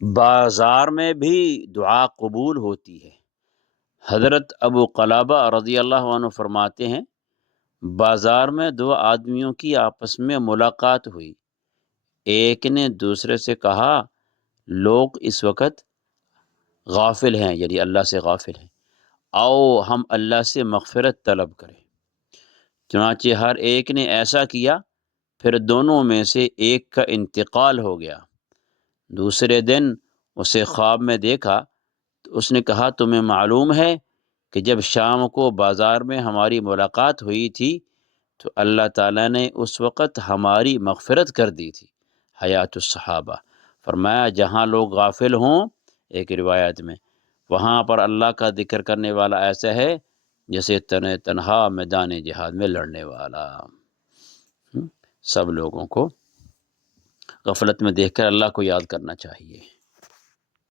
بازار میں بھی دعا قبول ہوتی ہے۔ حضرت ابو قلابہ رضی اللہ عنہ فرماتے ہیں، بازار میں دو آدمیوں کی آپس میں ملاقات ہوئی۔ ایک نے دوسرے سے کہا، لوگ اس وقت غافل ہیں، یعنی اللہ سے غافل ہیں، آؤ ہم اللہ سے مغفرت طلب کریں۔ چنانچہ ہر ایک نے ایسا کیا، پھر دونوں میں سے ایک کا انتقال ہو گیا۔ دوسرے دن اسے خواب میں دیکھا تو اس نے کہا، تمہیں معلوم ہے کہ جب شام کو بازار میں ہماری ملاقات ہوئی تھی تو اللہ تعالیٰ نے اس وقت ہماری مغفرت کر دی تھی۔ حیات الصحابہ فرمایا، جہاں لوگ غافل ہوں، ایک روایت میں، وہاں پر اللہ کا ذکر کرنے والا ایسا ہے جیسے تنہا میدان جہاد میں لڑنے والا۔ سب لوگوں کو غفلت میں دیکھ کر اللہ کو یاد کرنا چاہیے۔